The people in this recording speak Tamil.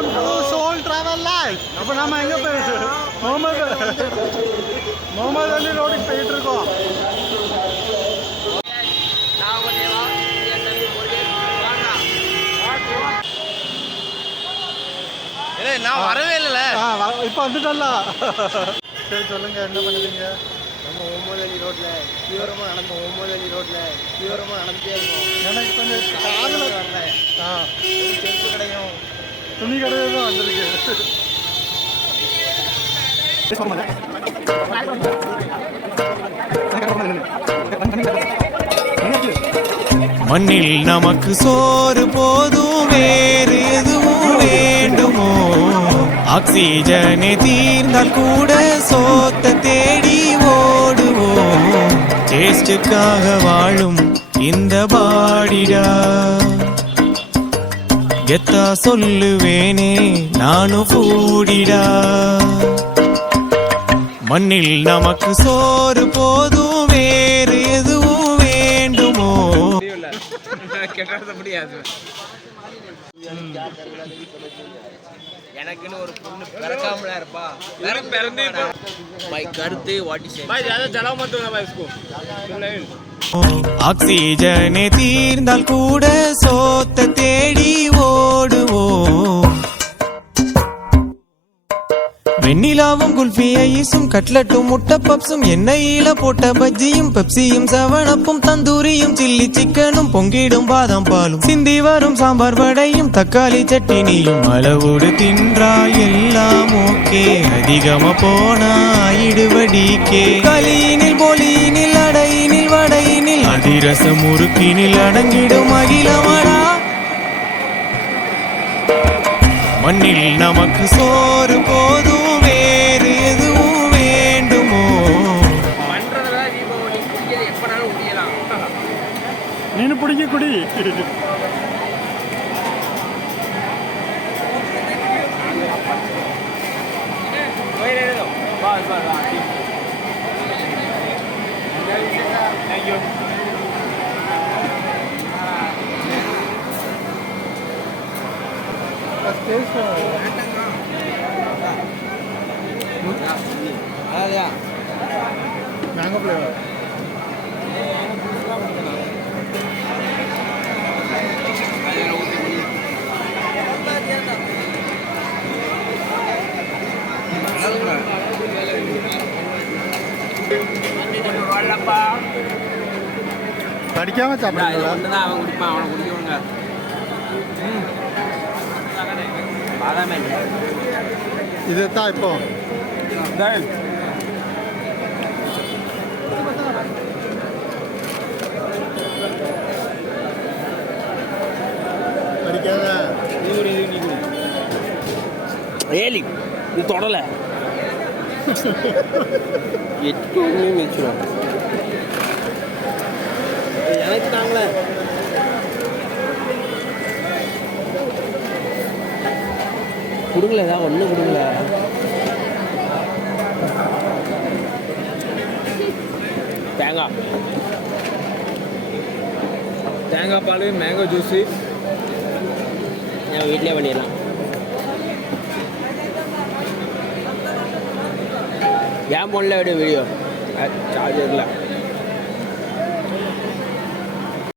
Welcome to soul travel life. இப்போ நாம எங்கே போயிட்டு முகமது அலி ரோடுக்கு போயிட்டு இருக்கோம். நான் வரவே இல்லை. இப்போ வந்துட்டல்ல. சரி சொல்லுங்க, என்ன பண்ணுறீங்க? நம்ம முகமது அலி ரோட்டில் தீவிரமாக நடந்தோம். முகமது அலி ரோட்டில் தீவிரமாக நடந்தே இருக்கோம். எனக்கு கொஞ்சம் காதில் வரல. செருப்பு கடையும் துணி கடையில் தான் வந்திருக்கு. மண்ணில் நமக்கு சோறு போதும், வேறு எதுவும் வேண்டுமோ? ஆக்சிஜனை தீர்ந்தால் கூட சோத்த தேடி ஓடுவோம். டேஸ்டுக்காக வாழும் இந்த பாடிடா, கெத்தா சொல்லுவேனே நானும் கூடிடா. மண்ணில் நமக்கு சோறு போதும், வேறு எதுவும் வேண்டுமோ? முடியாது. எனக்குன்னு ஒரு பொண்ணு பிறக்காமலா இருப்பா. கருத்து ஆக்சிஜனை தீர்ந்தால் கூட சோத்த தேடி ஓடுவோம். வெண்ணிலாவும் குல்ஃபி ஐஸும் கட்லட்டும் முட்டை பப்ஸும் எண்ணெயில போட்ட பஜ்ஜியும் பெப்சியும் செவனப்பும் தந்தூரியும் சில்லி சிக்கனும் பொங்கிடும் பாதாம் பாலும் சிந்தி வரும் சாம்பார் வடையும் தக்காளி சட்டினியும் அளவோடு தின்றால் எல்லாம் ஓகே. அதிகமா போனா இடுவடிக்கே. களியினில் போலியினில் அடையினில் வடையினில் அதிரசம் முறுக்கினில் அடங்கிடும் அகிலமடா. மண்ணில் நமக்கு சோறு போதும், வேறு எதுவும் வேண்டுமோ? நீனு பிடிக்க குடி. Mango flavour. படிக்காம சாப்பிடுங்களா? அவன் குடிப்பான், அவனை குடிக்கணுங்க. இது தான் இப்போ படிக்காத ஏலி இது தொடலை 8 மிதிச்சிடும். எனக்கு தாங்களே கொடுக்கல, ஏதாவது ஒன்றும் கொடுக்கல. தேங்காய் பால், மேங்கோ ஜூஸு என் வீட்டிலே பண்ணிடலாம். ஏன் போன்ல வீடியோ சார்ஜ் இல்லை.